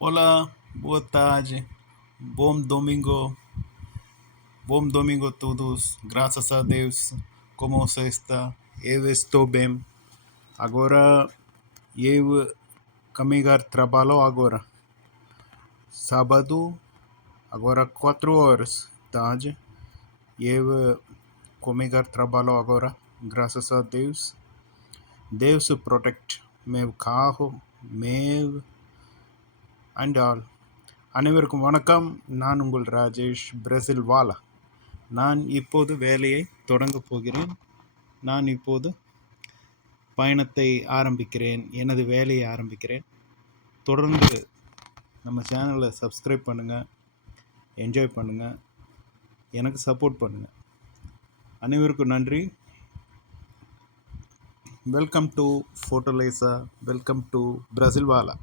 Olá, boa tarde, bom domingo, bom domingo a todos. Graças a Deus, como você está? Eu estou bem. Agora eu caminhar trabalho agora. Sábado, agora 4 horas da tarde. Eu caminhar trabalho agora. Graças a Deus. Deus protect meu carro, meu and all. அனைவருக்கும் வணக்கம். நான் உங்கள் Rajesh, Brazil வாலா. நான் இப்போது வேலையை தொடங்கப் போகிறேன். நான் இப்போது பயணத்தை ஆரம்பிக்கிறேன், எனது வேலையை ஆரம்பிக்கிறேன். தொடர்ந்து நம்ம சேனலை சப்ஸ்கிரைப் பண்ணுங்கள், என்ஜாய் பண்ணுங்கள், எனக்கு சப்போர்ட் பண்ணுங்கள். அனைவருக்கும் நன்றி. வெல்கம் டு ஃபோட்டோலேசா, வெல்கம் டு பிரேசில் வாலா.